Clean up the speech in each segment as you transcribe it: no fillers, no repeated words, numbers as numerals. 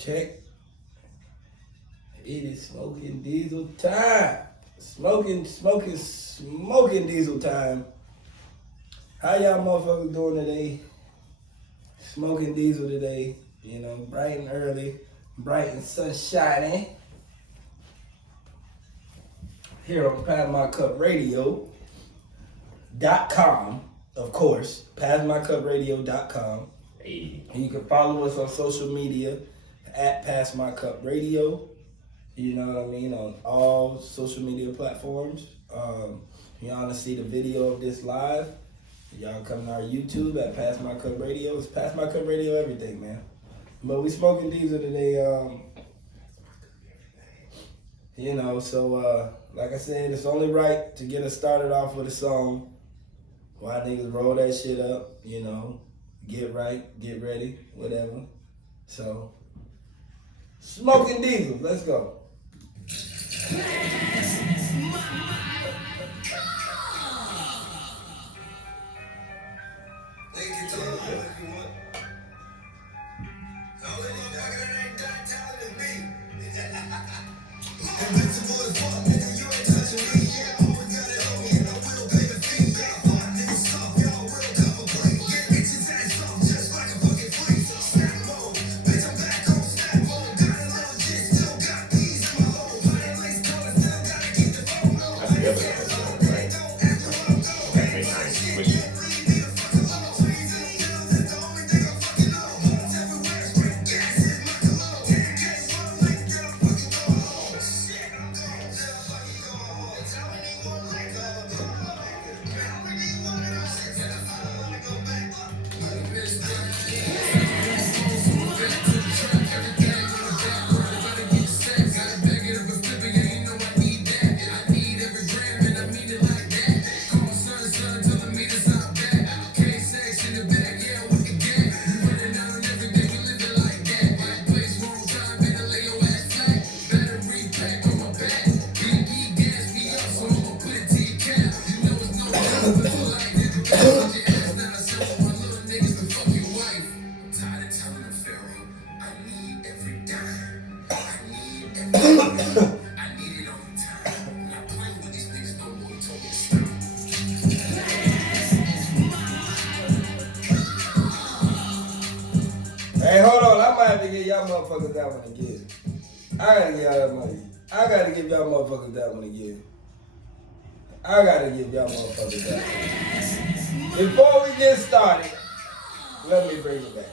Check. It is smoking diesel time. Smoking diesel time. How y'all motherfuckers doing today? Smoking diesel today. You know, bright and early, bright and sunshiny. Here on PassMyCupRadio.com, of course. PassMyCupRadio.com. Hey. And you can follow us on social media at PassMyCupRadio. You know what I mean? On all social media platforms. Y'all want to see the video of this live? Y'all come to our YouTube at Pass My Cup Radio. It's Pass My Cup Radio everything, man. But we smoking diesel today. You know, so like I said, it's only right to get us started off with a song. Why niggas roll that shit up, you know, get right, get ready, whatever. So, smoking diesel, let's go. Hey, hold on. I might have to give y'all motherfuckers that one again. I gotta give y'all that money. I gotta give y'all motherfuckers that one again. I gotta give y'all motherfuckers that one. Before we get started, let me bring it back.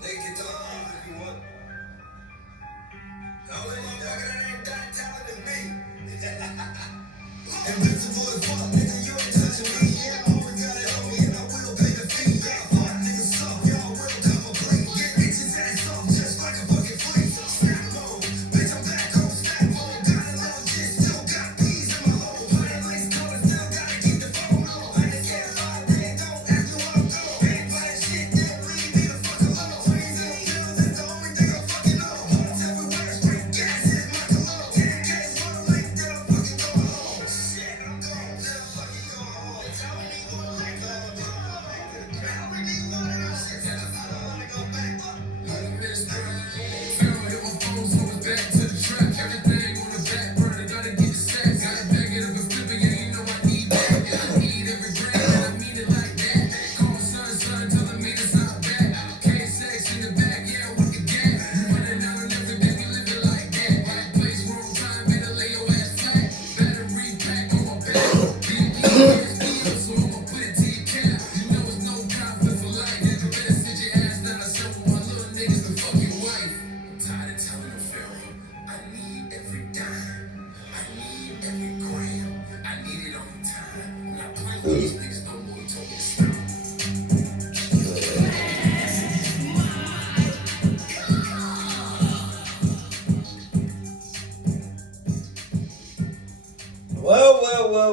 Take it on if you want. The only motherfucker that ain't that talented is me. Invincible as fuck, nigga, you ain't touching me. Yeah, I always got it on me and I will pay the fee. Yeah, fuck niggas suck, y'all will cover bleed. Get bitches ass off just like a fucking flea. Snap mode, bitch, I'm back on snap mode. Got a little shit, still got peas in my hole. Hundred lace color, still gotta keep the phone on. I just can't lie, they don't ask me where I'm going. Ain't buying shit, then leave me the fuck alone. Trees and pills is the only thing I fucking know. Hearts everywhere, straight gas is my cologne. 10K, one link, then I'm fucking going home. Shit, I'm going, then I'm fucking going home. It's how we need one link, how we need one of those shit. I don't wanna go back.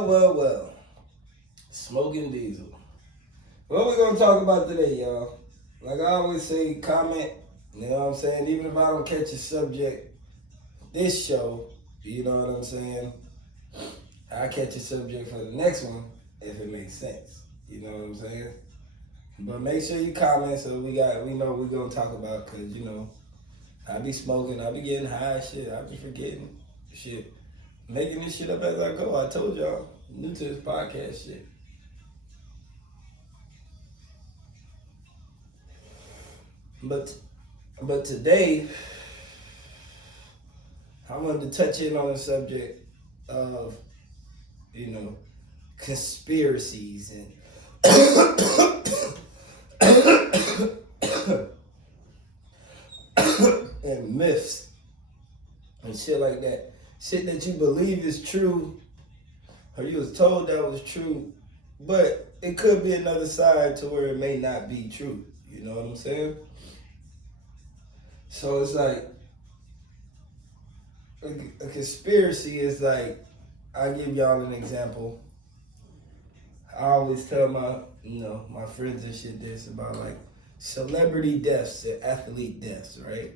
Well. Smoking diesel. What we gonna talk about today, y'all? Like I always say, comment, you know what I'm saying? Even if I don't catch a subject this show, you know what I'm saying? I catch a subject for the next one if it makes sense. You know what I'm saying? But make sure you comment so we know we're gonna talk about, cause I be smoking, I be getting high, shit, I be forgetting shit, making this shit up as I go. I told y'all, new to this podcast shit. But today I wanted to touch in on the subject of conspiracies and myths and shit like that. Shit that you believe is true, or you was told that was true, but it could be another side to where it may not be true. You know what I'm saying? So it's like a conspiracy is like, I'll give y'all an example. I always tell my friends and shit this about like celebrity deaths and athlete deaths, right?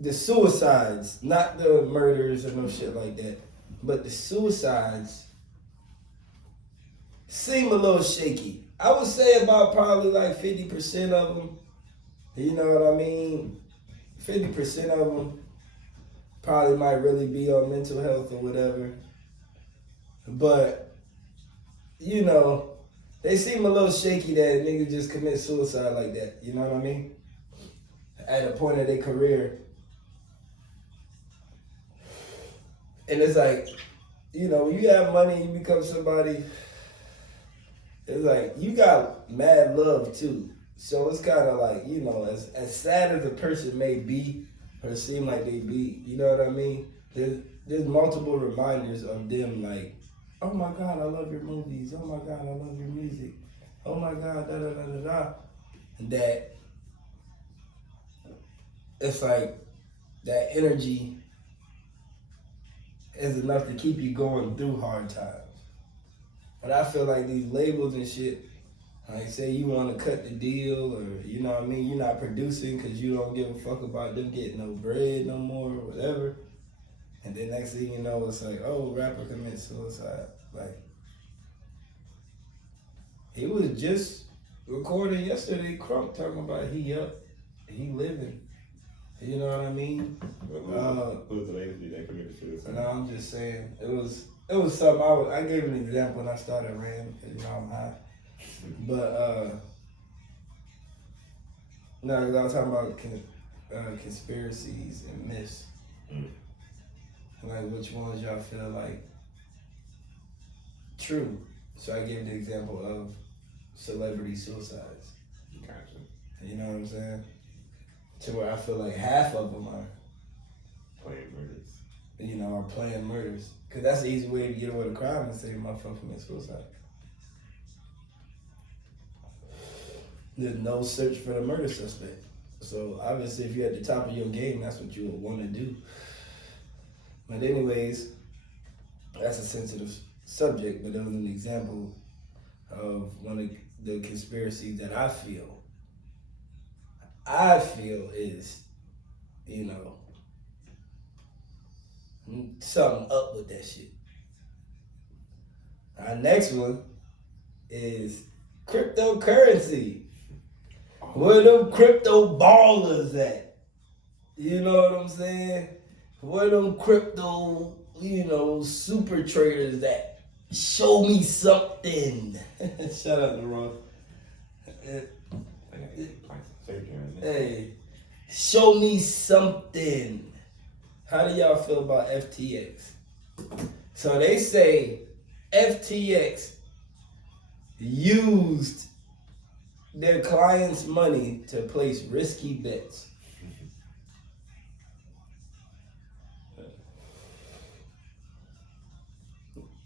The suicides, not the murders or no shit like that, but the suicides seem a little shaky. I would say about probably like 50% of them, you know what I mean? 50% of them probably might really be on mental health or whatever. But, they seem a little shaky that niggas just commit suicide like that. You know what I mean? At a point of their career. And it's like, when you have money, you become somebody. It's like, you got mad love too. So it's kind of like, as sad as a person may be, or seem like they be, you know what I mean? There's multiple reminders of them like, oh my God, I love your movies. Oh my God, I love your music. Oh my God, da da da da da. That it's like that energy is enough to keep you going through hard times. But I feel like these labels and shit, like say you want to cut the deal, or you know what I mean, you're not producing because you don't give a fuck about them getting no bread no more or whatever. And then next thing you know, it's like, oh, rapper commits suicide. Like, he was just recording yesterday, Crump talking about he up, he living. You know what I mean? Who was the latest dude that committed suicide? No, I'm just saying it was something. I gave an example when I started ranting because I'm high. But no, because I was talking about conspiracies and myths. Like which ones y'all feel like true. So I gave the example of celebrity suicides. Gotcha. You know what I'm saying? To where I feel like half of them are playing murders. Are playing murders. Because that's the easy way to get away with a crime and say motherfucker commit suicide. There's no search for the murder suspect. So obviously if you're at the top of your game, that's what you would want to do. But anyways, that's a sensitive subject, but it was an example of one of the conspiracies that I feel is, something up with that shit. Our next one is cryptocurrency. Where them crypto ballers at? You know what I'm saying? Where them crypto, super traders at? Show me something. Shout out to Ross. Hey, show me something. How do y'all feel about FTX? So they say FTX used their clients' money to place risky bets.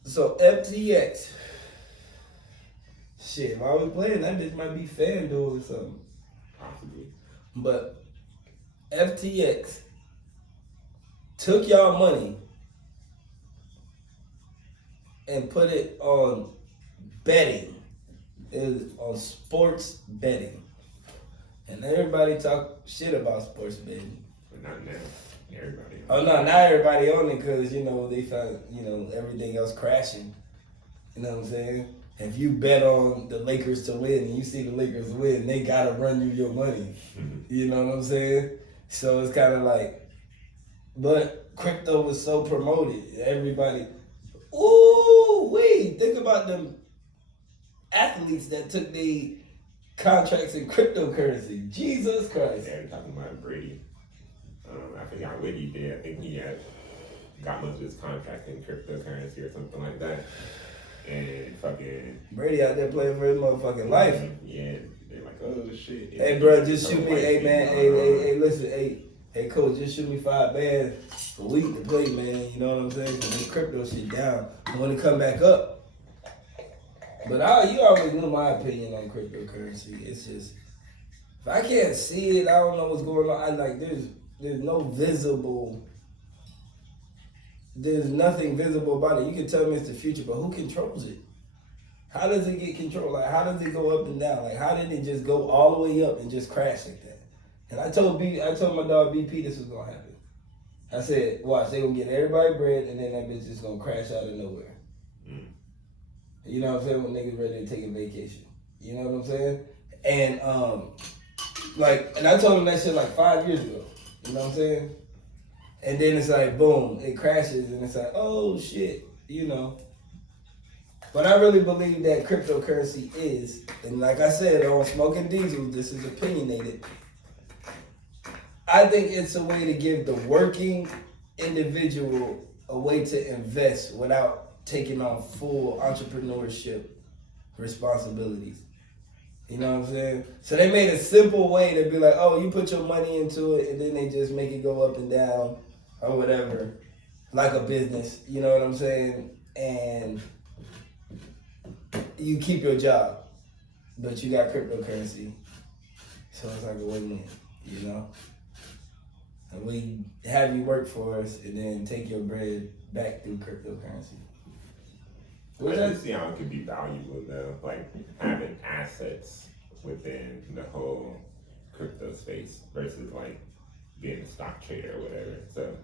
So FTX, shit, while we playing, that bitch might be FanDuel or something. Possibly. But FTX took y'all money and put it on betting. It was on sports betting. And everybody talk shit about sports betting. But not now. Everybody. Oh no, not everybody on it because, they found, everything else crashing. You know what I'm saying? If you bet on the Lakers to win and you see the Lakers win, they gotta run you your money. You know what I'm saying? So it's kind of like, but crypto was so promoted. Everybody, ooh, wait, think about them athletes that took the contracts in cryptocurrency. Jesus Christ. Yeah, we're talking about Brady. I forgot what he did. I think he had got most of his contract in cryptocurrency or something like that. And fucking Brady out there playing for his motherfucking life. Yeah, they're like, oh shit. Hey, bro, just shoot me. Hey, man. Hey, listen. Hey, coach, just shoot me 5 bands a week to play, man. You know what I'm saying? Cause this crypto shit down. I want to come back up. But you always knew my opinion on cryptocurrency. It's just, if I can't see it, I don't know what's going on. There's no visible. There's nothing visible about it. You can tell me it's the future, but who controls it? How does it get controlled? Like, how does it go up and down? Like, how did it just go all the way up and just crash like that? And I told my dog BP this was gonna happen. I said, watch, they gonna get everybody bread, and then that bitch just gonna crash out of nowhere. You know what I'm saying? When niggas ready to take a vacation. You know what I'm saying? And and I told him that shit like 5 years ago. You know what I'm saying? And then it's like, boom, it crashes, and it's like, oh shit, you know. But I really believe that cryptocurrency is, and like I said on Smokin Diesel, this is opinionated. I think it's a way to give the working individual a way to invest without taking on full entrepreneurship responsibilities. You know what I'm saying? So they made a simple way to be like, oh, you put your money into it, and then they just make it go up and down or whatever, like a business. You know what I'm saying? And you keep your job, but you got cryptocurrency. So it's like a win-win, you know? And we have you work for us and then take your bread back through cryptocurrency. I can see how it could be valuable though, like having assets within the whole crypto space versus like being a stock trader or whatever. So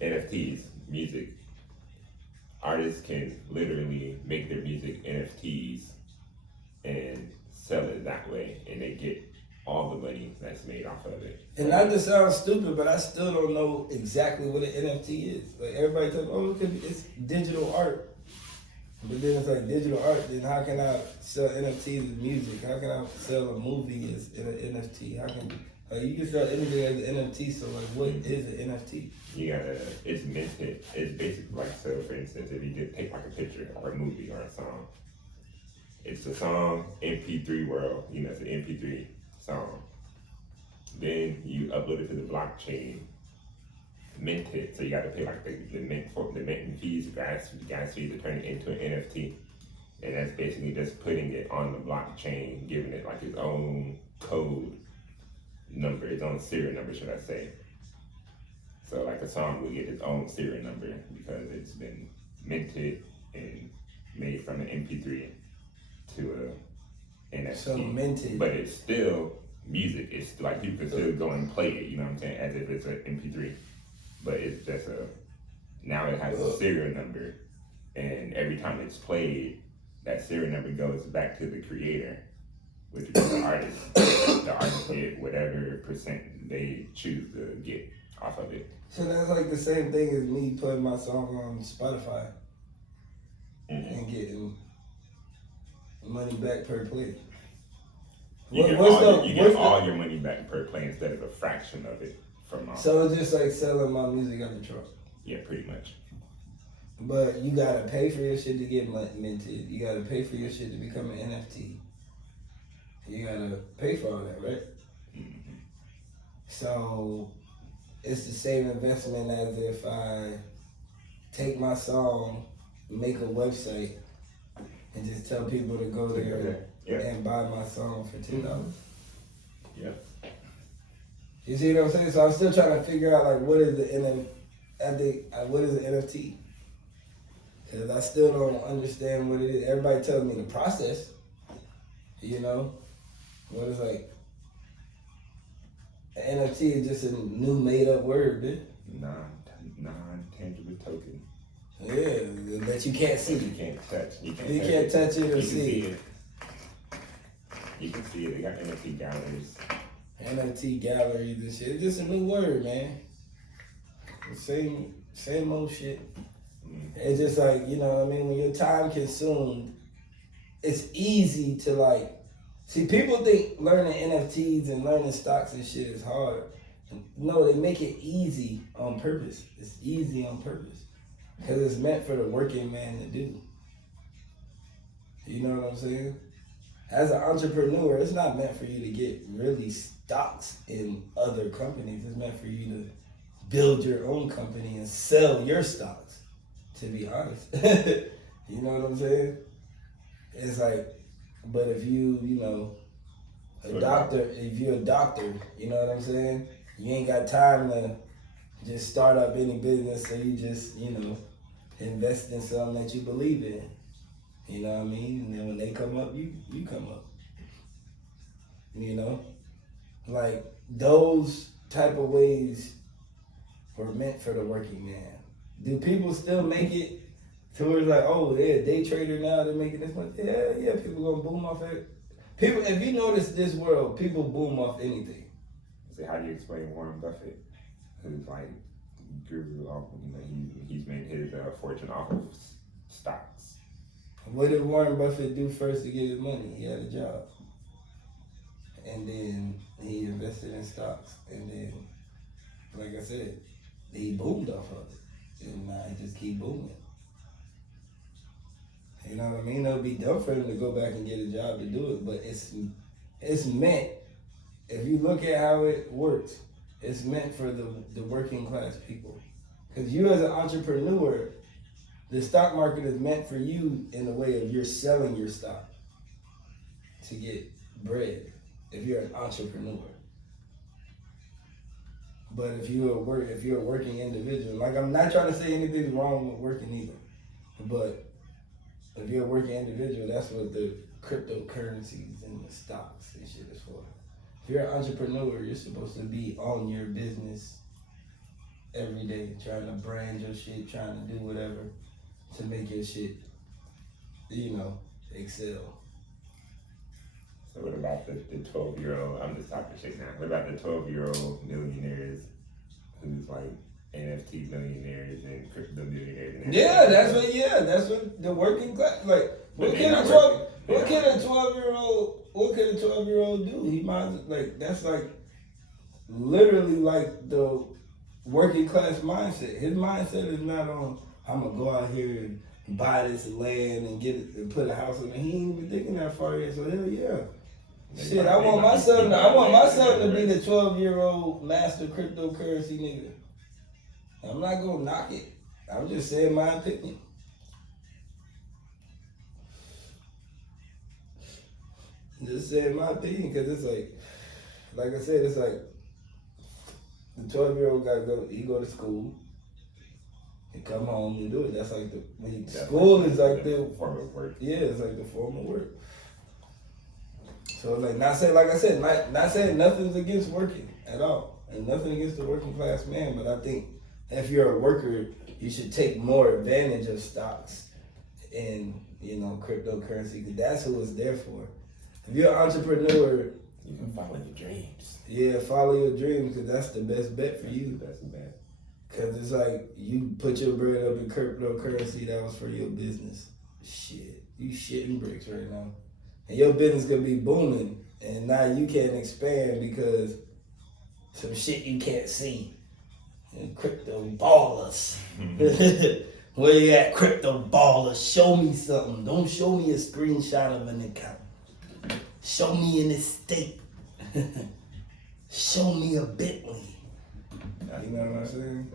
NFTs, music. Artists can literally make their music NFTs and sell it that way, and they get all the money that's made off of it. And not to sound stupid, but I still don't know exactly what an NFT is. Like everybody tells me, oh, it's digital art. But then it's like digital art, then how can I sell NFTs as music? How can I sell a movie as an NFT? How can you can sell anything as an NFT, so like what is an NFT? You gotta, it's minted. It's basically like, so for instance, if you did take like a picture or a movie or a song, it's a song, MP3 world, it's an MP3 song. Then you upload it to the blockchain, mint it, so you gotta pay like the mint fees, gas fees to turn it into an NFT. And that's basically just putting it on the blockchain, giving it like its own code number, its own serial number, should I say. So like a song will get its own serial number because it's been minted and made from an MP3 to a NFT. So minted. But it's still music. It's like you can still go and play it, you know what I'm saying, as if it's an MP3. But it's just now it has a serial number, and every time it's played, that serial number goes back to the creator, which is the artist. The artist get whatever percent they choose to get off of it. So that's like the same thing as me putting my song on Spotify and getting money back per play. You get all your money back per play instead of a fraction of it from all. So it's just like selling my music on the truck. Yeah, pretty much. But you gotta pay for your shit to get minted. You gotta pay for your shit to become an NFT. You gotta pay for all that, right? Mm-hmm. So it's the same investment as if I take my song, make a website, and just tell people to go there and buy my song for $10. Yeah. You see what I'm saying? So I'm still trying to figure out like what is an NFT? Because I still don't understand what it is. Everybody tells me the process. What is like an NFT is just a new made up word, bitch. Non-tangible token. Yeah, that you can't see. You can't touch. You can't, You can't touch it or you see can it. You can see it. They got NFT galleries. NFT galleries and shit. It's just a new word, man. The same old shit. It's just like, you know what I mean? When you're time consumed, it's easy to like, see, people think learning NFTs and learning stocks and shit is hard. No, they make it easy on purpose. It's easy on purpose. Because it's meant for the working man to do. You know what I'm saying? As an entrepreneur, it's not meant for you to get really stocks in other companies. It's meant for you to build your own company and sell your stocks, to be honest. You know what I'm saying? It's like, but if you know, if you're a doctor, you know what I'm saying? You ain't got time to just start up any business, so you just, invest in something that you believe in. You know what I mean? And then when they come up, you come up. You know? Like, those type of ways were meant for the working man. Do people still make it to where it's like, oh, they're a day trader now, they're making this much? Yeah, people gonna boom off it. People, if you notice this world, people boom off anything. So how do you explain Warren Buffett, who's like grew off, he's made his fortune off of stocks? What did Warren Buffett do first to get his money? He had a job. And then he invested in stocks. And then, like I said, he boomed off of it. And now he just keep booming. You know what I mean? It would be dumb for him to go back and get a job to do it, but it's meant, if you look at how it works, it's meant for the working class people. Because you as an entrepreneur, the stock market is meant for you in the way of you're selling your stock to get bread if you're an entrepreneur. But if you're a working individual, like, I'm not trying to say anything's wrong with working either, but if you're a working individual, that's what the cryptocurrencies and the stocks and shit is for. If you're an entrepreneur, you're supposed to be on your business every day, trying to brand your shit, trying to do whatever to make your shit, excel. So what about the 12-year-old, I'm just talking shit now, what about the 12-year-old millionaires who's like NFT millionaires and crypto millionaires? That's what the working class, like, what can a 12-year-old do? He might, like, that's like literally like the working class mindset. His mindset is not on, I'm gonna go out here and buy this land and get it and put a house in it. He ain't even thinking that far yet. So hell yeah. Shit, I want my son to be the 12-year-old master cryptocurrency nigga. I'm not gonna knock it. I'm just saying my opinion. Just saying my opinion, because it's like I said, it's like the 12-year-old gotta go to school and come home and do it. That's like school is like the form of work. Yeah, it's like the form of work. So it's like, not saying nothing's against working at all, and nothing against the working class man, but I think if you're a worker, you should take more advantage of stocks and cryptocurrency, because that's who it's there for. If you're an entrepreneur, you can follow your dreams. Yeah, follow your dreams, because that's the best bet for you. That's the best. Because it's like, you put your bread up in cryptocurrency, that was for your business. Shit, you shitting bricks right now. And your business gonna be booming, and now you can't expand because some shit you can't see. And crypto ballers. Where you at, crypto ballers? Show me something. Don't show me a screenshot of an account. Show me an estate. Show me a Bentley. You know what I'm saying?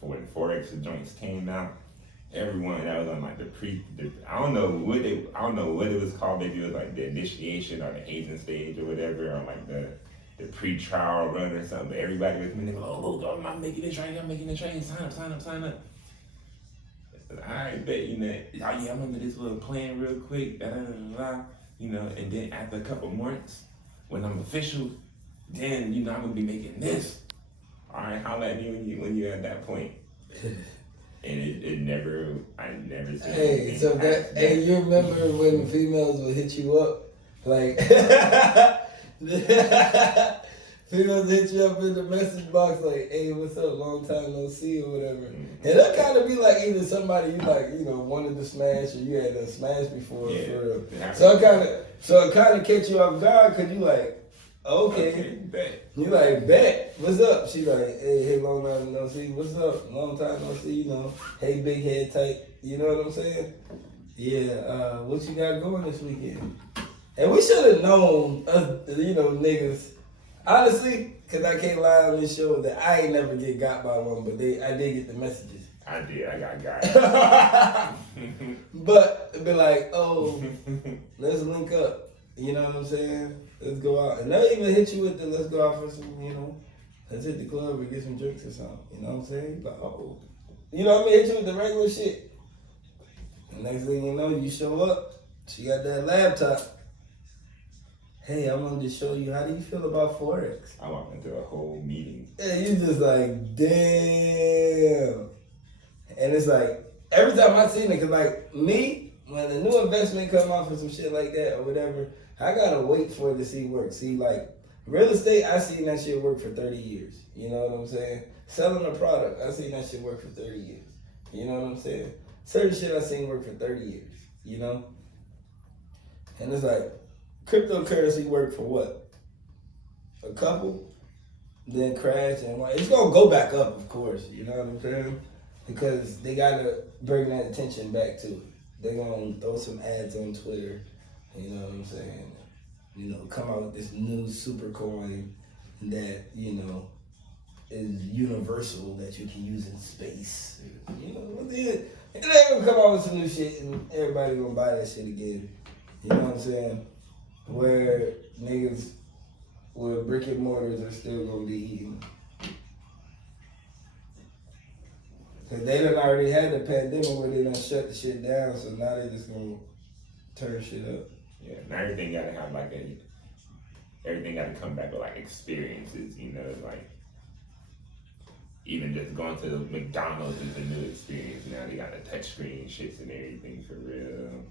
When Forex joints came out, everyone that was on like I don't know what it was called. Maybe it was like the initiation or the hazing stage or whatever, or like the pre-trial run or something. But everybody was like, oh, I'm making this trade. Sign up. I bet I remember this little plan real quick. And then after a couple months, when I'm official, then I'm gonna be making this. All right, holla at me when you're at that point. And it never, I never seen Hey, anything so past that, hey, you remember when females would hit you up? Like, females hit you up in the message box, like, hey, what's up, long time no see, or whatever. And that kind of be like either somebody you like, you know, wanted to smash, or you had done smashed before, Yeah. for real. Yeah. So it kind of catch you off guard, because you like, okay. bet. You like, bet, what's up? She like, hey, long time no see, what's up? Long time no see, you know. Hey, big head type, you know what I'm saying? Yeah, what you got going this weekend? And we should have known, you know, niggas. Honestly, because I can't lie on this show that I ain't never get got by one, but I did get the messages. I did, I got But it'd be like, oh, let's link up. You know what I'm saying? Let's go out. And they'll even hit you with the let's go out for some, you know, let's hit the club or get some drinks or something. You know what I'm saying? Like, oh. You know what I mean? Hit you with the regular shit. And next thing you know, you show up, she got that laptop. Hey, I wanted to show you, how do you feel about Forex? I walked into a whole meeting. And you just like, damn. And it's like, every time I seen it, cause like me, when a new investment come out for some shit like that or whatever, I gotta wait for it to see work. See, like, real estate, I seen that shit work for 30 years. You know what I'm saying? Selling a product, I seen that shit work for 30 years. You know what I'm saying? Certain shit I seen work for 30 years, you know? And it's like, cryptocurrency worked for what? A couple? Then crash, and like, it's gonna go back up, of course, you know what I'm saying? Because they gotta bring that attention back to it. They're gonna throw some ads on Twitter, you know what I'm saying? You know, come out with this new super coin that, you know, is universal, that you can use in space. You know, they're gonna come out with some new shit and everybody gonna buy that shit again. You know what I'm saying? Where niggas with brick and mortars are still gonna be eating. Cause they done already had the pandemic where they done shut the shit down, so now they just gonna turn shit up. Yeah, now everything gotta have like everything gotta come back with like experiences, you know, like even just going to McDonald's is a new experience. Now they got the touch screen shits and everything for real.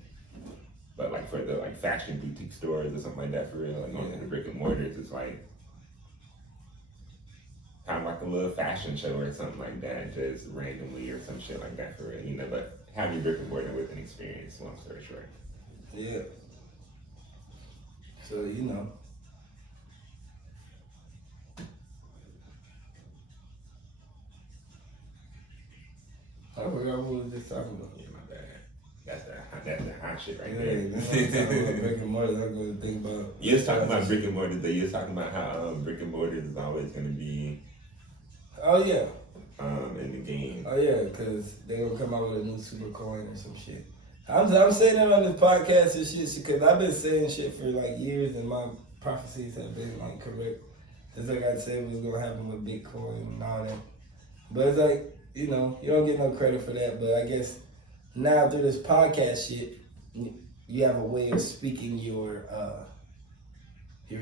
But like for the like fashion boutique stores or something like that for real, like going to the brick and mortars, it's like kind of like a little fashion show or something like that, just randomly or some shit like that for real, you know. But having brick and mortar with an experience, long story short. Yeah. So, you know. I forgot what we were just talking about. Yeah, my bad. That's the hot shit right Yeah, there. that's what I'm talking about. Brick and mortar, I'm going to think about. You was talking about brick and mortar, though. You was talking about how brick and mortar is always going to be Oh, yeah. in the game. Oh, yeah, because they're going to come out with a new super coin or some shit. I'm saying that on this podcast and shit because I've been saying shit for like years and my prophecies have been like correct. It's like I said what's going to happen with Bitcoin and all that. But it's like, you know, you don't get no credit for that. But I guess now through this podcast shit, you have a way of speaking your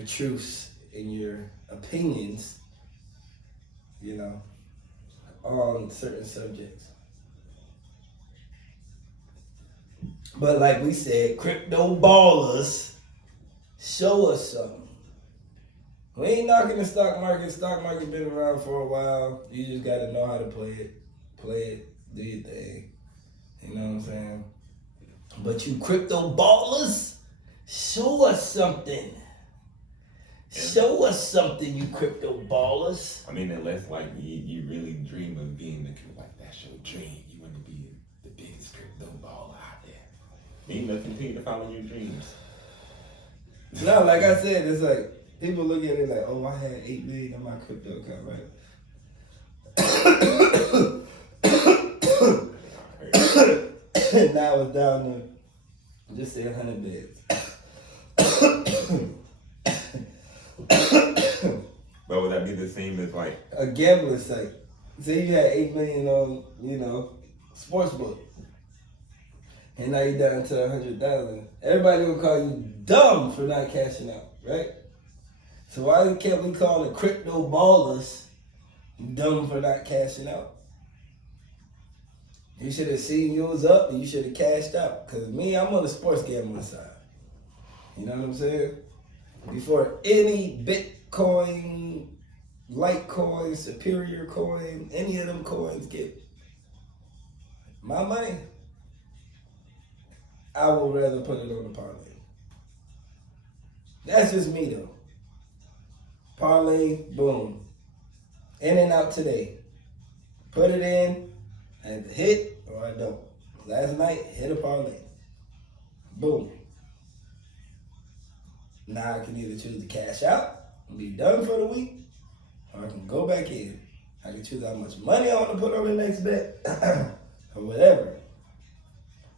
truths and your opinions, you know, on certain subjects. But like we said, crypto ballers, show us something. We ain't knocking the stock market. Stock market been around for a while. You just gotta know how to play it. Play it, do your thing. You know what I'm saying? But you crypto ballers, show us something. Show us something, you crypto ballers. I mean, unless like you really dream of being like that's your dream. You want to be the biggest crypto baller out there. Then you must continue to follow your dreams. No, like I said, it's like people look at it like, oh, I had 8 million in my crypto account, right? Now it's down to just say 100 beds. But would that be the same as like A gambling site. Say you had 8 million on, you know, sportsbook. And now you're down to 100,000. Everybody will call you dumb for not cashing out, right? So why can't we call the crypto ballers dumb for not cashing out? You should have seen you was up and you should have cashed out. Cause me, I'm on the sports gambling side. You know what I'm saying? Before any Bitcoin, Litecoin, Superior Coin, any of them coins get my money, I would rather put it on the parlay. That's just me though. Parlay, boom. In and out today. Put it in, and hit or I don't. Last night, hit a parlay. Boom. Now I can either choose to cash out and be done for the week, or I can go back in. I can choose how much money I want to put on the next bet, or whatever.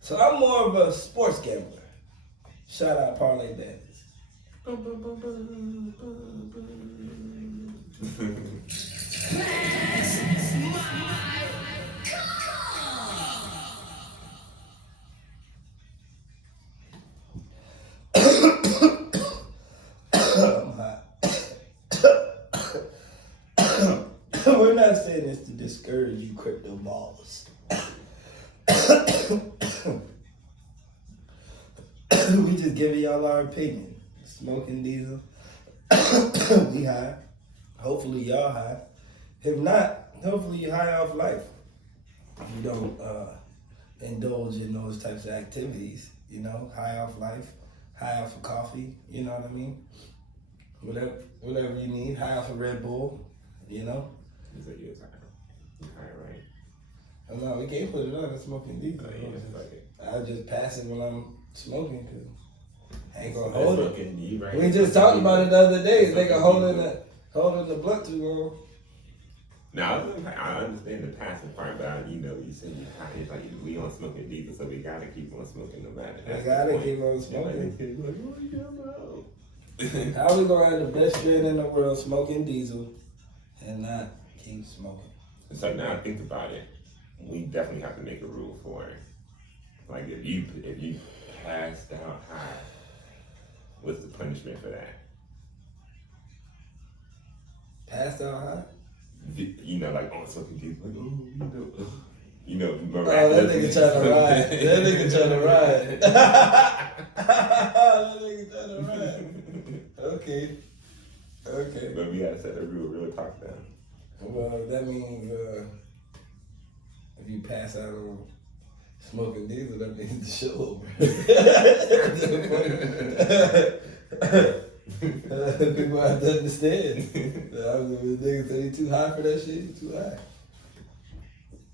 So I'm more of a sports gambler. Shout out Parlay Bandits. I'm hot. We're not saying this to discourage you crypto balls. We just giving y'all our opinion. Smoking diesel. We high. Hopefully y'all high. If not, hopefully you high off life. If you don't indulge in those types of activities, you know, high off life, high off of coffee, you know what I mean? Whatever you need, high off of Red Bull, you know? You said you was high. You high, right? Oh, no, we can't put it on. It's smoking diesel. Oh, yeah, fuck it. I just pass it when I'm smoking because I ain't gonna That's hold it. fucking you, right? We just talked about it the other day. Nigga holding the blunt too long. Now, I understand the passing part, but you said you high. It's like we on smoking diesel, so we gotta keep on smoking no matter. We gotta keep on smoking. Like, How we gonna have the best friend in the world smoking diesel and not keep smoking? So now I think about it, we definitely have to make a rule for it. Like if you passed out high, what's the punishment for that? Passed out high? Like on smoking diesel, like Oh, that nigga trying to ride. That nigga trying to ride. That nigga trying to ride. Okay. But we gotta set a rule, real talk down. Well, that means if you pass out on smoking diesel, that means the show over. People have to understand. Niggas say you too high for that shit, you too high.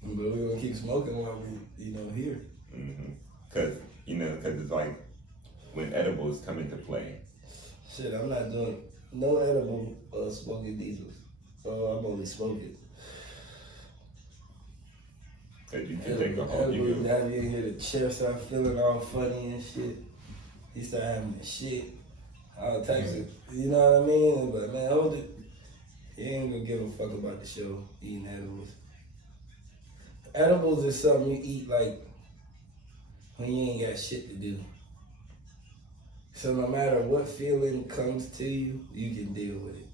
But we're gonna keep smoking while we, here. Mm-hmm. Cause it's like when edibles come into play. Shit, I'm not doing no edible smoking diesels. Oh, I'm only smoking. Cause you can take a whole Have you in here, the chair start feeling all funny and shit. He start having the shit. All types of, you know what I mean? But man, hold it. He ain't gonna give a fuck about the show eating edibles. Edibles is something you eat like when you ain't got shit to do. So no matter what feeling comes to you, you can deal with it.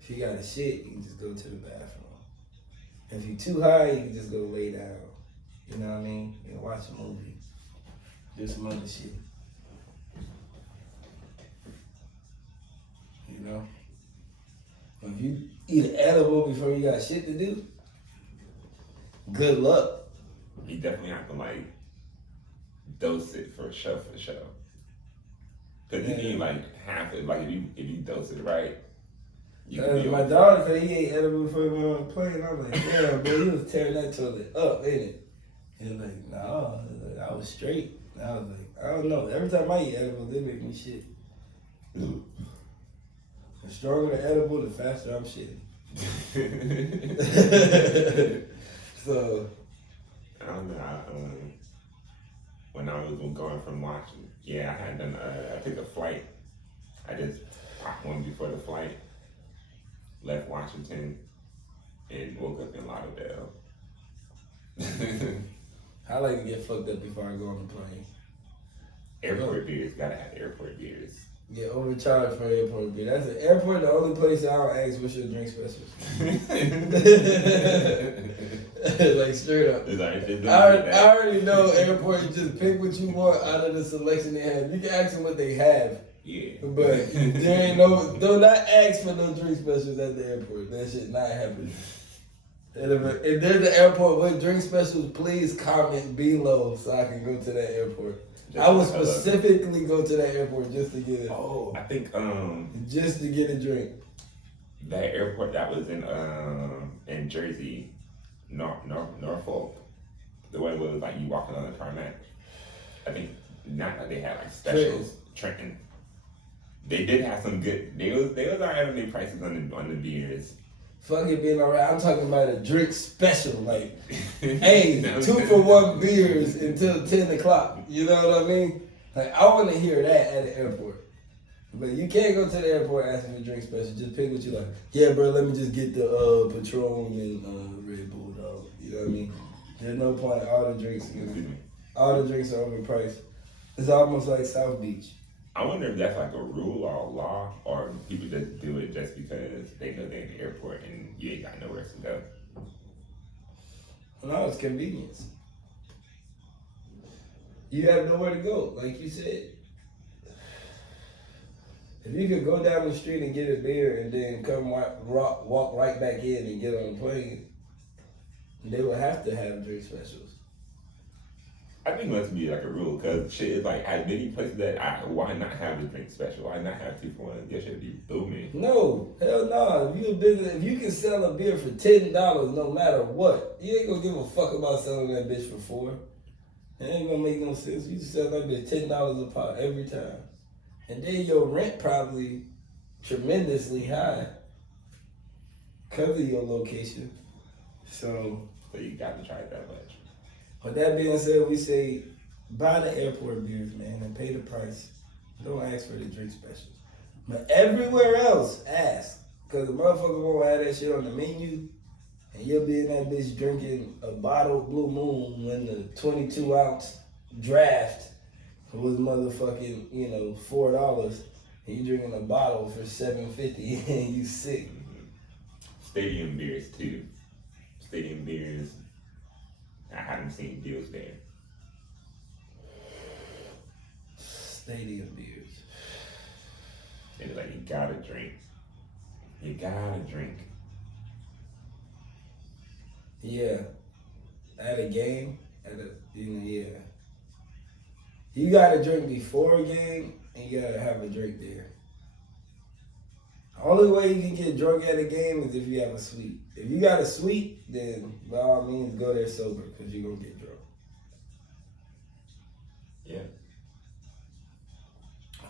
If you got a shit, you can just go to the bathroom. If you're too high, you can just go lay down. You know what I mean? You can watch a movie. Do some other shit. You know? But if you eat an edible before you got shit to do, good luck. You definitely have to dose it for show. Cause if you half it, if you dose it right, you can be my daughter, cause he ate edible before he went on the plane. I was like, damn, bro, you was tearing that toilet up, ain't it? He was like, no, I was straight. And I was like, I don't know. Every time I eat edible, they make me shit. The stronger the edible, the faster I'm shitting. So I don't know. When I was going from Washington, I had done. I took a flight. I just popped one before the flight. Left Washington and woke up in Lauderdale. I like to get fucked up before I go on the plane. Airport beers, gotta have airport beers. Get overcharged for airport beer. That's the airport, the only place I don't ask what's your drink specials. Like straight up. It's like, just don't I get that. already know airport. You just pick what you want out of the selection they have. You can ask them what they have, Yeah. but there ain't no. Do not ask for no drink specials at the airport. That shit not happening. And if there's the airport with drink specials, please comment below so I can go to that airport. I would specifically go to that airport just to get it. Oh, I think Just to get a drink. that airport that was in Jersey, Norfolk, the one where it was like you walking on the tarmac. I think not that they had like specials. Trenton. They did have some good. They was alright having their prices on the beers. Fuck it being alright. I'm talking about a drink special. Like, hey, 2-for-1 beers until 10 o'clock. You know what I mean? Like, I want to hear that at the airport. But you can't go to the airport asking for a drink special. Just pick what you like. Yeah, bro, let me just get the Patron and Red Bull, dog. You know what I mean? There's no point. All the drinks are overpriced. It's almost like South Beach. I wonder if that's like a rule or a law, or people just do it just because they know they're in the airport and you ain't got nowhere else to go. No, it's convenience. You have nowhere to go, like you said. If you could go down the street and get a beer and then come walk right back in and get on the plane, they would have to have drink specials. I think it must be like a rule, because shit is like at many places that why not have a drink special? Why not have 2-for-1? Your shit be booming. No, hell no. If you can sell a beer for $10 no matter what, you ain't gonna give a fuck about selling that bitch for $4. It ain't gonna make no sense. You sell that bitch $10 a pop every time. And then your rent probably tremendously high because of your location. So you got to try it that much. With that being said, we say buy the airport beers, man, and pay the price. Don't ask for the drink specials. But everywhere else, ask. Because the motherfucker won't have that shit on the menu, and you'll be in that bitch drinking a bottle of Blue Moon when the 22-ounce draft was motherfucking, $4, and you drinking a bottle for $7.50 and you sick. Stadium beers, too. Stadium beers. I haven't seen deals there. Stadium beers. It's like you gotta drink. You gotta drink. Yeah. At a game, yeah. You gotta drink before a game, and you gotta have a drink there. The only way you can get drunk at a game is if you have a suite. If you got a suite, then by all means go there sober, because you're gonna get drunk. Yeah.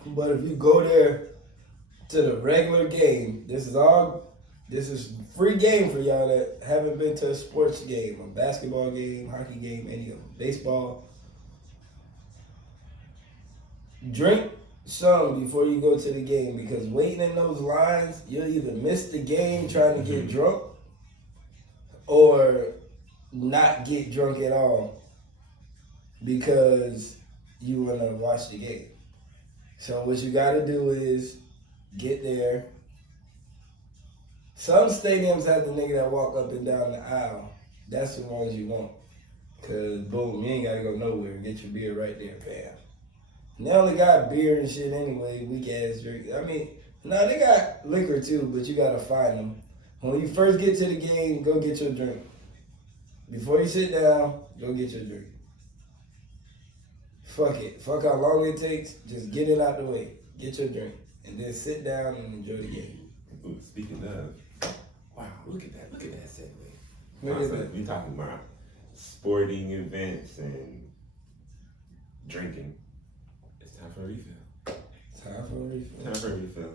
But if you go there to the regular game, this is free game for y'all that haven't been to a sports game, a basketball game, hockey game, any of them, baseball. Drink some before you go to the game, because waiting in those lines, you'll either miss the game trying to get drunk or not get drunk at all because you want to watch the game. So what you got to do is get there. Some stadiums have the nigga that walk up and down the aisle. That's the ones you want. Because, boom, you ain't got to go nowhere. Get your beer right there, fam. And they only got beer and shit anyway, weak-ass drink. I mean, no, they got liquor too, but you got to find them. When you first get to the game, go get your drink. Before you sit down, go get your drink. Fuck it. Fuck how long it takes. Just get it out the way. Get your drink. And then sit down and enjoy the game. Ooh, speaking of, wow, look at that segue. Look at that. We talking about sporting events and drinking. It's time for a refill. Time for a refill. Time for a refill.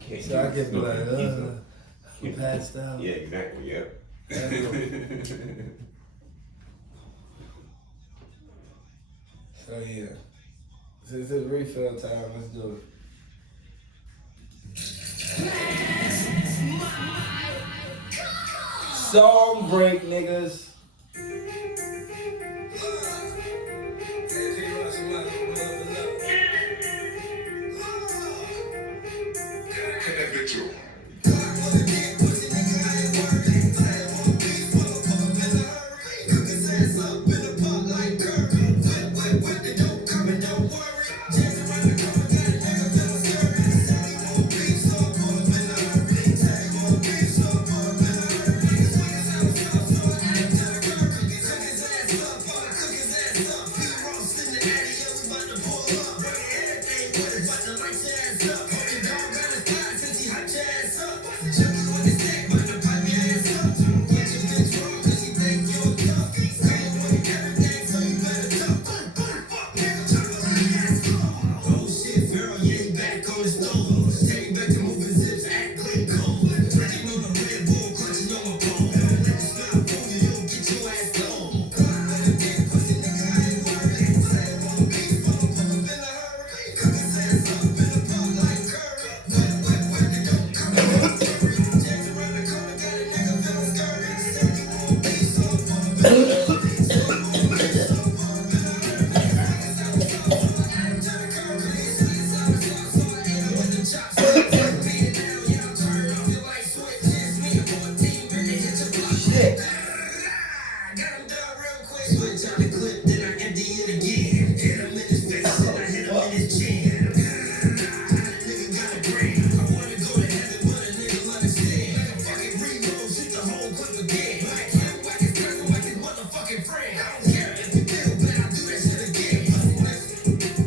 Can't So I can be like, Yeah. passed out. Yeah, exactly, yep. So yeah. Since it's refill time, let's do it. Song break, niggas. ass up. Fucking dog got a fly since he hot your ass up. Jumping on the stack, but the pipe your ass up. Get your bitch wrong, cause she think you're tough. Saying when you everything, so you better tough. Fuck, nigga, jump on your ass up. Oh shit, girl, yeah, you back on the stove. Take back to moving zips, act clean cold. Drinking on the Red Bull, clutching on my pole. Let the smile fool you, you'll get your ass gone. Clock with a dick, pussy nigga, I ain't worried. Say one beef, pull up in a hurry. Cook his ass up in a pot like curry. Wet, the dope coming out curry. James around the corner, got a nigga feeling scurry. Said you want beef, so I pull up in a hurry. So I want beef, so I pull up in a hurry. Niggas out the south, so I add him to the curry. These niggas out the south, so I ate him with them chops. Beat it down, yeah, I'm turned off your light switch. It's me and 14, really hit your block. Shit. Got him done real quick. Switch out the clip, then I empty it again. Hit him in his face, then I hit him in his chin. Nigga got a brain. I wanna go to heaven, but a nigga understand. Like a fucking reload, shoot the whole clip again. Like him, like his cousin, like his motherfucking friend. I don't care if you feel bad, I'll do that shit again.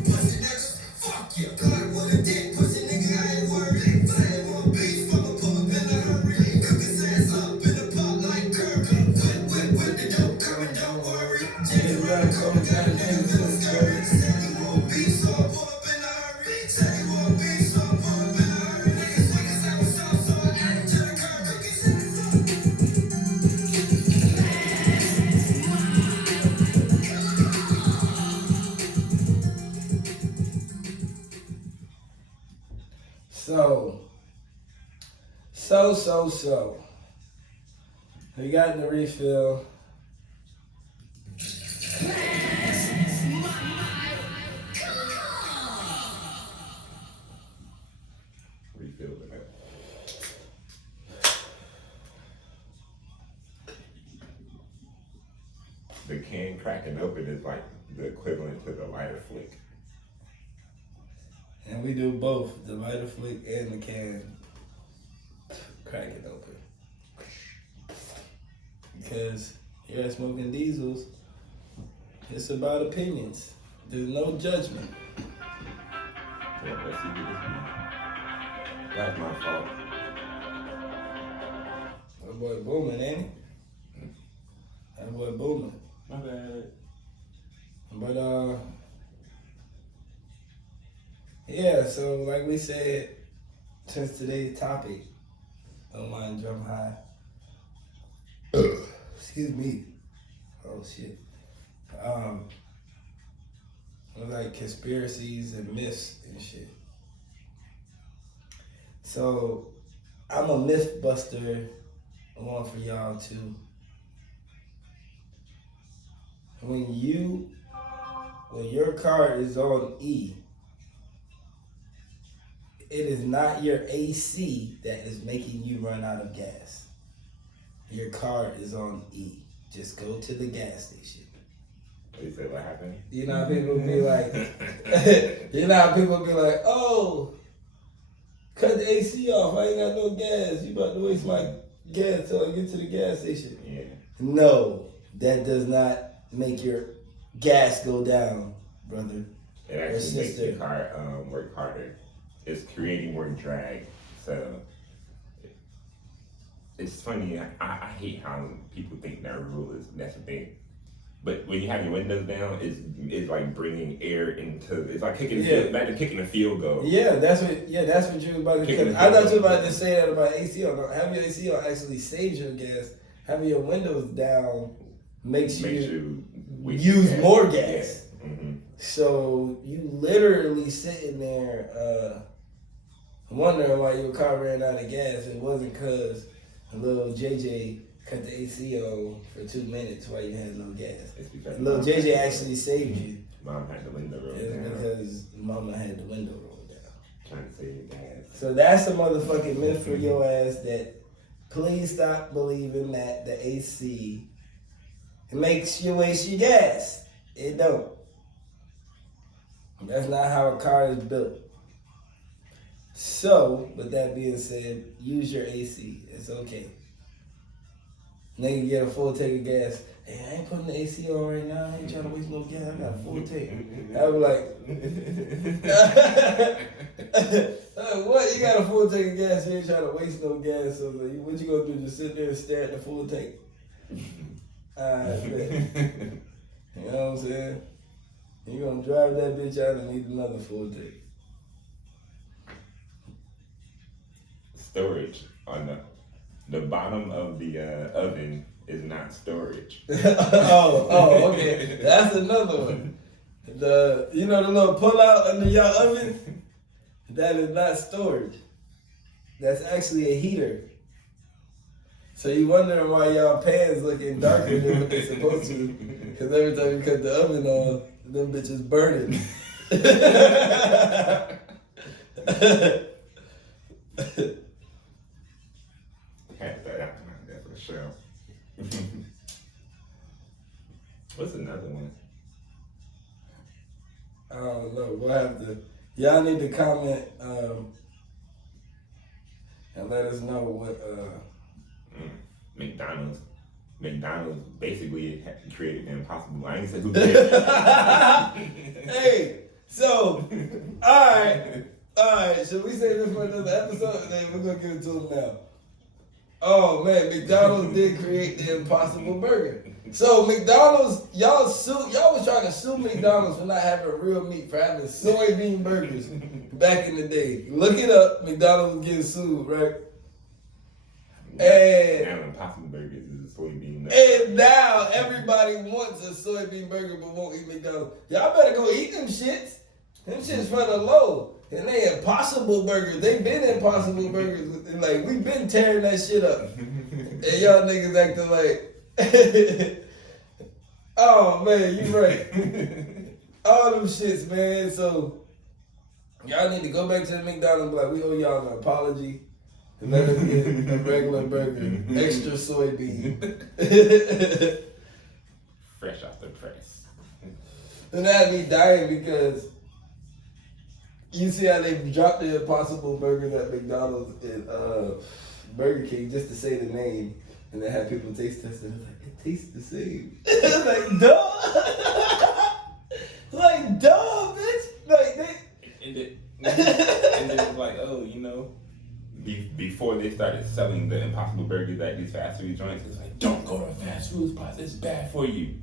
Pussy niggas, fuck you. Clock with a dick, pussy nigga, I ain't worried. Say one beef, I'ma pull up in a hurry. Cook his ass up in a pot like curry. Wet, the dope coming, don't worry. James around the corner, got a nigga feeling scurry. Said you want beef, so I pull up in a hurry. Said you want beef, so I pull up in a hurry. Niggas out with sauce, so I add him to the curry. Cook his ass up. So. We got the refill. Refill with that. The can cracking open is like the equivalent to the lighter flick. And we do both, the lighter flick and the can crack it open. Because here at Smokin Diesels, it's about opinions. There's no judgment. Well, let's see what this is. That's my fault. That boy booming, ain't he? That boy booming. My bad. But yeah, so like we said, since today's topic, don't mind drum high. Excuse me. Oh shit. Like conspiracies and myths and shit. So I'm a myth buster. One for y'all too. When your car is on E, it is not your AC that is making you run out of gas. Your car is on E. Just go to the gas station. They said what happened? You know how people be like, oh, cut the AC off. I ain't got no gas. You about to waste my gas till I get to the gas station. Yeah. No, that does not make your gas go down, brother. It actually makes the car work harder. It's creating more drag. So it's funny. I hate how people think that rule is that's a thing. But when you have your windows down, it's like bringing air into. It's like kicking a field goal. Yeah, that's what you were about to. I thought you were about to say that about AC on. Having your AC on actually saves your gas. Having your windows down makes you use more gas. Yeah. Mm-hmm. So you literally sitting there wondering why your car ran out of gas. It wasn't because little JJ cut the AC on for 2 minutes while you had no gas. Little JJ actually saved you. Mom had the window rolled down. It's because Mama had the window rolled down. Trying to save gas. So that's a motherfucking myth for your ass that please stop believing that the AC makes you waste your gas. It don't. That's not how a car is built. So, with that being said, use your AC. It's okay. Nigga get a full tank of gas. Hey, I ain't putting the AC on right now. I ain't trying to waste no gas. I got a full tank. I was like, What? You got a full tank of gas, you ain't trying to waste no gas, so like, what you gonna do, just sit there and stare at the full tank? Alright, man. You know what I'm saying? You gonna drive that bitch out and need another full tank. Storage on the bottom of the oven is not storage. Okay. That's another one. The little pull out under your oven? That is not storage. That's actually a heater. So you wondering why y'all pans looking darker than what they're supposed to? Because every time you cut the oven on, them bitches burning. Had that out there for sure. What's another one? I don't know. We'll have to. Y'all need to comment and let us know what. McDonald's basically created the impossible. I ain't say who did. Hey, so all right. Should we say this for another episode? And then we're gonna give it to them now. Oh man, McDonald's did create the impossible burger. So McDonald's, y'all was trying to sue McDonald's for not having real meat, for having soybean burgers back in the day. Look it up. McDonald's was getting sued, right? Now impossible burgers is a soybean. And now everybody wants a soybean burger but won't eat McDonald's. Y'all better go eat them shits. Them shits for the low. And they impossible burgers. They been impossible burgers. Like, we been tearing that shit up. And y'all niggas acting like, oh man, you right. All them shits, man. So y'all need to go back to the McDonald's and be like, we owe y'all an apology. And let us get a regular burger, extra soybean. Fresh off the press. And that'd be dying because you see how they dropped the impossible burgers at McDonald's and Burger King just to say the name, and they had people taste test it. Like, it tastes the same. Like, duh. Like, duh, bitch. Like, they. And then it's like, oh, before they started selling the impossible burgers at these fast food joints, it's like, don't go to fast food spots. It's bad for you.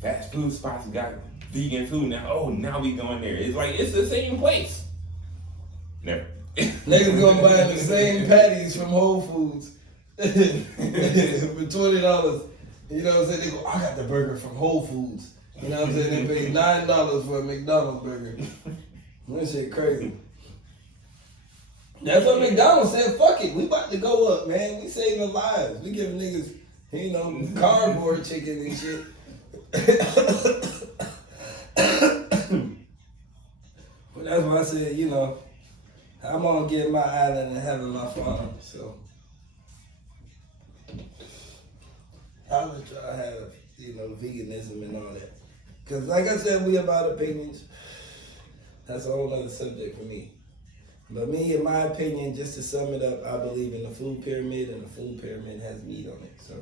Fast food spots got vegan food now. Oh, now we going there. It's like, it's the same place. Never. Niggas gonna buy the same patties from Whole Foods for $20. You know what I'm saying? They go, I got the burger from Whole Foods. You know what I'm saying? They paid $9 for a McDonald's burger. That shit crazy. That's what McDonald's said. Fuck it, we about to go up, man. We saving lives. We giving niggas, cardboard chicken and shit. But that's why I said, I'm gonna get my island and having my farm. So I'll let y'all have, veganism and all that. Cause like I said, we about opinions. That's a whole other subject for me. But me, in my opinion, just to sum it up, I believe in the food pyramid, and the food pyramid has meat on it. So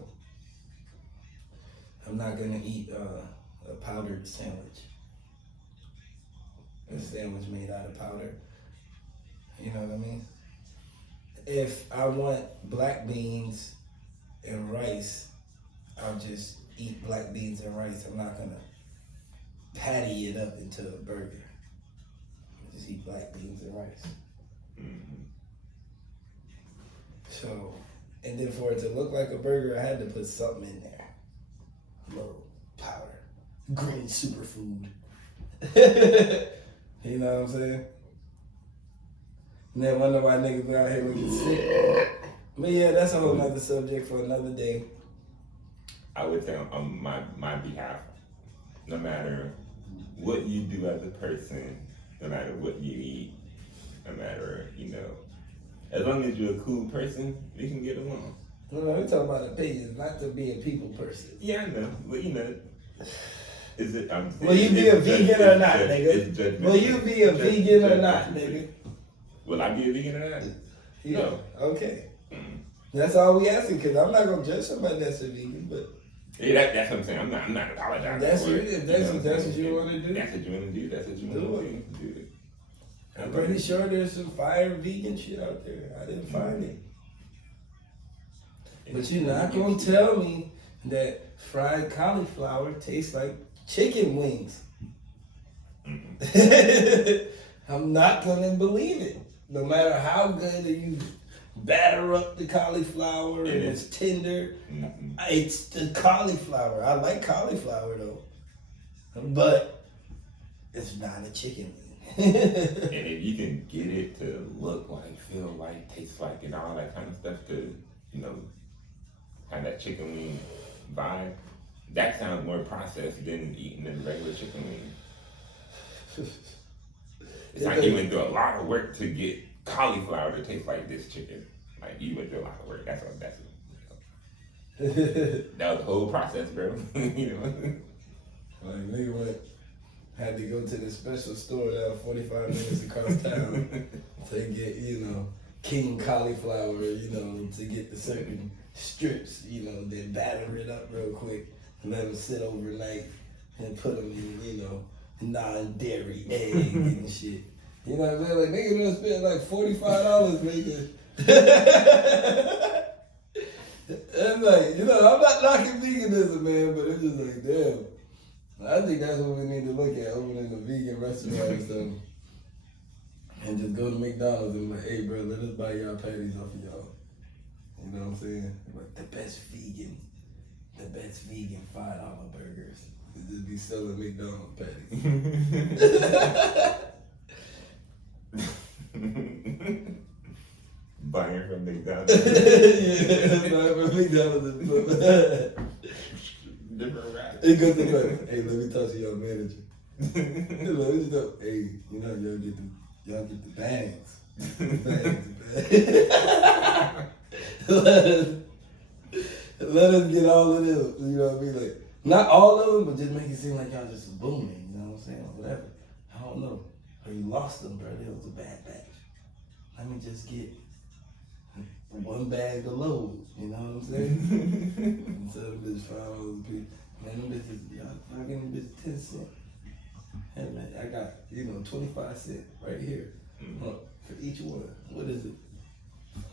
I'm not gonna eat a powdered sandwich. A sandwich made out of powder. You know what I mean? If I want black beans and rice, I'll just eat black beans and rice. I'm not gonna patty it up into a burger. I'll just eat black beans and rice. Mm-hmm. So, and then for it to look like a burger, I had to put something in there. A little powder. Green superfood. You know what I'm saying? And then wonder why niggas be out here looking sick. But yeah, that's a whole nother subject for another day. I would say on my behalf, no matter what you do as a person, no matter what you eat, no matter, as long as you're a cool person, we can get along. No, we're talking about opinions, not to be a people person. Yeah, I know, but is it? Will you be a vegan or not, nigga? Will you be a vegan or not, nigga? Will I be a vegan or not? Yeah. No. Okay. That's all we asking, because I'm not gonna judge somebody that's a vegan, but yeah, that's what I'm saying. I'm not apologizing. That's for what it. that's what you want to do. That's what you want to do. That's what you want to do. I'm pretty sure there's some fire vegan shit out there. I didn't find it. But you're not gonna tell me that fried cauliflower tastes like chicken wings. I'm not gonna believe it. No matter how good you batter up the cauliflower and it's tender, it's the cauliflower. I like cauliflower though, but it's not a chicken wing. And if you can get it to look like, feel like, taste like, and all that kind of stuff to, have that chicken wing vibe, that sounds more processed than eating a regular chicken wing. It's like you went through a lot of work to get cauliflower to taste like this chicken. Like you went through a lot of work. That was the whole process, bro. Like nigga went, had to go to this special store that was 45 minutes across town to get, king cauliflower, to get the certain strips, then batter it up real quick and let them sit overnight and put them in, non-dairy egg and shit. You know what I'm saying? Like, nigga done spent like $45, nigga. I'm like, I'm not knocking veganism, man, but it's just like, damn. I think that's what we need to look at, opening a vegan restaurant or something. And just go to McDonald's and be like, hey, bro, let us buy y'all patties off of y'all. You know what I'm saying? Like the best vegan $5 burgers. Just be selling McDonald's patties. Buying from McDonald's. Yeah, buying from McDonald's. Different rap. It goes to like, hey, let me talk to your manager. Hey, y'all get the bags. Let us get all of them. You know what I mean? Like, not all of them, but just make it seem like y'all just booming. You know what I'm saying? Or whatever. I don't know. Or you lost them, bro. It was a bad batch. Let me just get one bag of load. You know what I'm saying? Instead of this $5 a piece. Man, them bitches, y'all getting them bitches 10 cents. Hey man, I got, 25 cents right here for each one. What is it?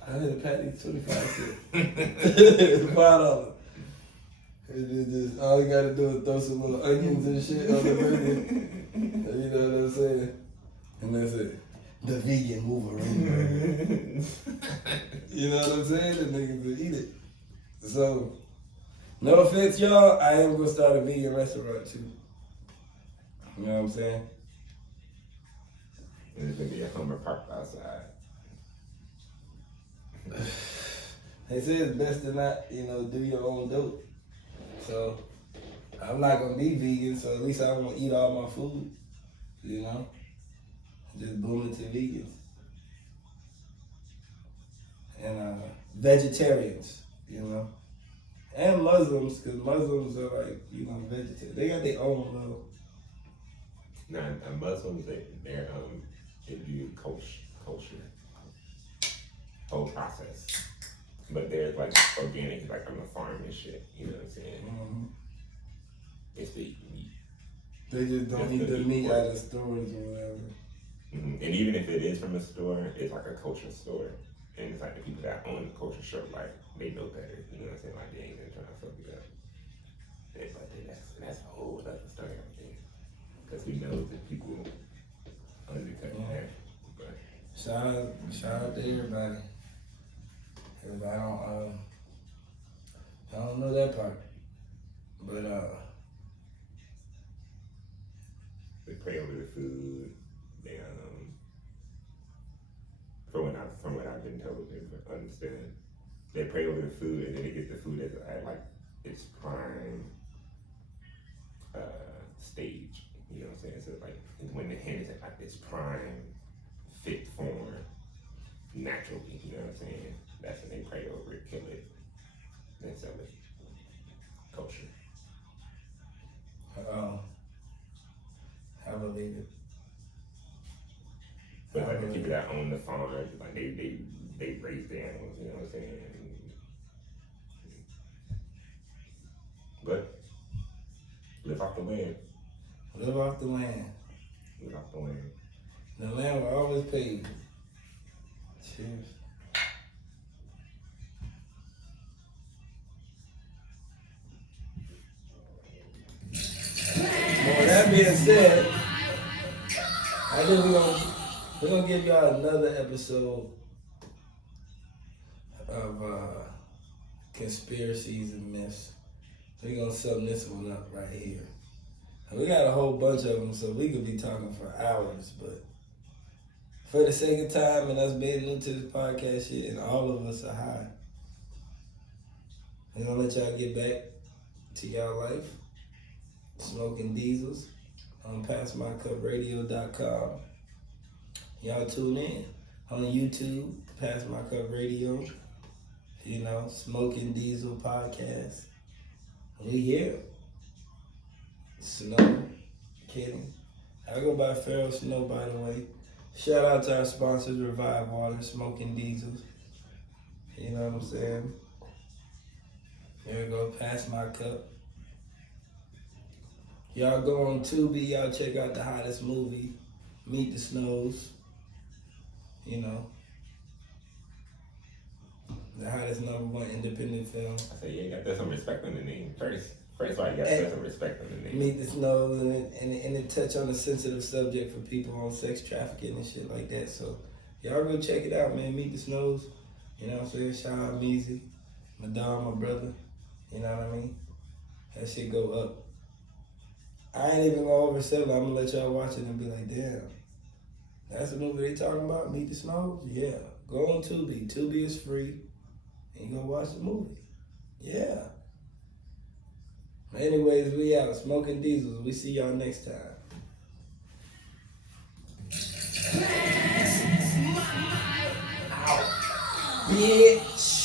I had a patty, 25 cents. $5. And then just, all you gotta do is throw some little onions and shit on the burger. You know what I'm saying? And that's it. The vegan Wolverine burger. You know what I'm saying? The niggas will eat it. So, no offense, y'all. I am gonna start a vegan restaurant too. You know what I'm saying? And it's gonna be a Hummer parked outside. They say it's best to not, do your own dope. So, I'm not gonna be vegan, so at least I won't eat all my food. Just booming to vegans. And vegetarians, And Muslims, because Muslims are like, vegetarian. They got their own little. Now, Muslims, they do culture, whole process. But they're like organic, like on the farm and shit. You know what I'm saying? Mm-hmm. It's the meat. They just don't eat the meat out of stores or whatever. Mm-hmm. And even if it is from a store, it's like a kosher store. And it's like the people that own the kosher store, like, they know better. You know what I'm saying? Like, they ain't gonna try to fuck it up. But that's a whole other story, I think. Because we know that people undercut that. But Shout out to everybody. Cause I don't know that part. But they pray over the food. They from what I've been told, they understand. They pray over the food and then they get the food at like its prime stage. You know what I'm saying? So like when the hen is at like its prime fit form naturally, you know what I'm saying? That's when they pray over it, kill it, then sell it. Kosher. I believe it. But like the people that own the farm, like they raise the animals, you know what I'm saying? But live off the land. Live off the land. Live off the land. The lamb will always pay you. Cheers. Well, with that being said, I think we're gonna give y'all another episode of conspiracies and myths. We're gonna sum this one up right here. And we got a whole bunch of them, so we could be talking for hours. But for the sake of time and us being new to this podcast shit, and all of us are high, we're gonna let y'all get back to y'all life. Smoking Diesels on PassMyCupRadio.com. Y'all tune in on YouTube, Pass My Cup Radio. You know, Smoking Diesel Podcast. We here. Snow, kidding. I go by Pharaoh Snow, by the way. Shout out to our sponsors, Revive Water, Smoking Diesels. You know what I'm saying? Here we go, Pass My Cup. Y'all go on Tubi, y'all check out the hottest movie, Meet the Snows. You know, the hottest #1 independent film. I say, yeah, you got to put some respect on the name. First of all, you got to put some respect on the name. Meet the Snows, and it touch on a sensitive subject for people on sex trafficking and shit like that. So y'all go check it out, man. Meet the Snows. You know what I'm saying? Shout out Meezy, my dog, my brother. You know what I mean? That shit go up. I ain't even gonna oversell it. I'm gonna let y'all watch it and be like, damn, that's the movie they talking about? Meet the Snows? Yeah. Go on Tubi. Tubi is free. And you go watch the movie. Yeah. Anyways, we out. Smoking Diesels. We see y'all next time. Bitch.